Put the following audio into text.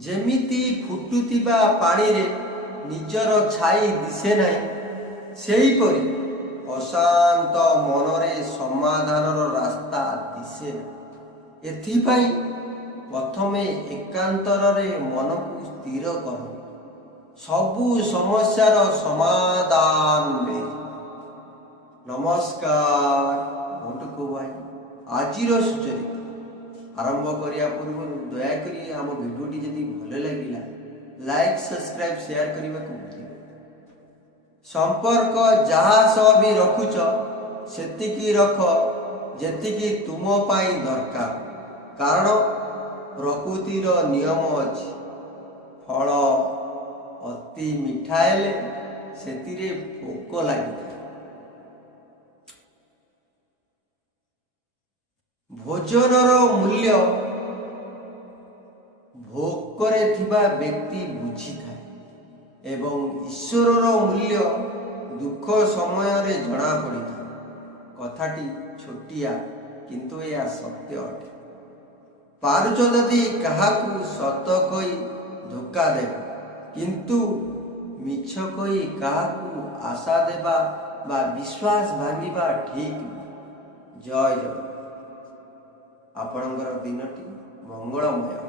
ଯେମିତି ଫୁଟୁଥିବା ପାଣିରେ ନିଜର ଛାଇ ଦିଶେ ନାହିଁ, ସେହିପରି ଅଶାନ୍ତ ମନରେ ସମାଧାନର ରାସ୍ତା ଦିଶେ ନାହିଁ। ଏଥିପାଇଁ ପ୍ରଥମେ ଏକାନ୍ତରରେ ମନକୁ ସ୍ଥିର କର। ସବୁ ସମସ୍ୟାର ସମାଧାନ ମିଳେ। ନମସ୍କାର ମୋଟକୁ ଭାଇ। ଆଜିର ସୁଚରିତ ଆରମ୍ଭ କରିବା ପୂର୍ବରୁ ଦୟାକରି ଆମ ଭିଡ଼ିଓଟି ଯଦି ଭଲ ଲାଗିଲା ଲାଇକ୍ ସବସ୍କ୍ରାଇବ୍ ସେୟାର କରିବାକୁ ଭୁଲିବେ। ସମ୍ପର୍କ ଯାହା ସହ ବି ରଖୁଛ ସେତିକି ରଖ ଯେତିକି ତୁମ ପାଇଁ ଦରକାର, କାରଣ ପ୍ରକୃତିର ନିୟମ ଅଛି, ଫଳ ଅତି ମିଠା ହେଲେ ସେଥିରେ ପୋକ ଲାଗିଥାଏ। ଭୋଜନର ମୂଲ୍ୟ ଭୋକରେ ଥିବା ବ୍ୟକ୍ତି ବୁଝିଥାଏ ଏବଂ ଈଶ୍ୱରର ମୂଲ୍ୟ ଦୁଃଖ ସମୟରେ ଜଣା ପଡ଼ିଥାଏ। କଥାଟି ଛୋଟିଆ କିନ୍ତୁ ଏହା ସତ୍ୟ ଅଟେ। ପାରୁଛ ଯଦି କାହାକୁ ସତ କହି ଧୋକା ଦେବ, କିନ୍ତୁ ମିଛ କହି କାହାକୁ ଆଶା ଦେବା ବା ବିଶ୍ୱାସ ଭାବିବା ଠିକ୍ ନୁହେଁ। ଜୟ ଜଗନ୍ନାଥ। ଆପଣଙ୍କର ଦିନଟି ମଙ୍ଗଳମୟ।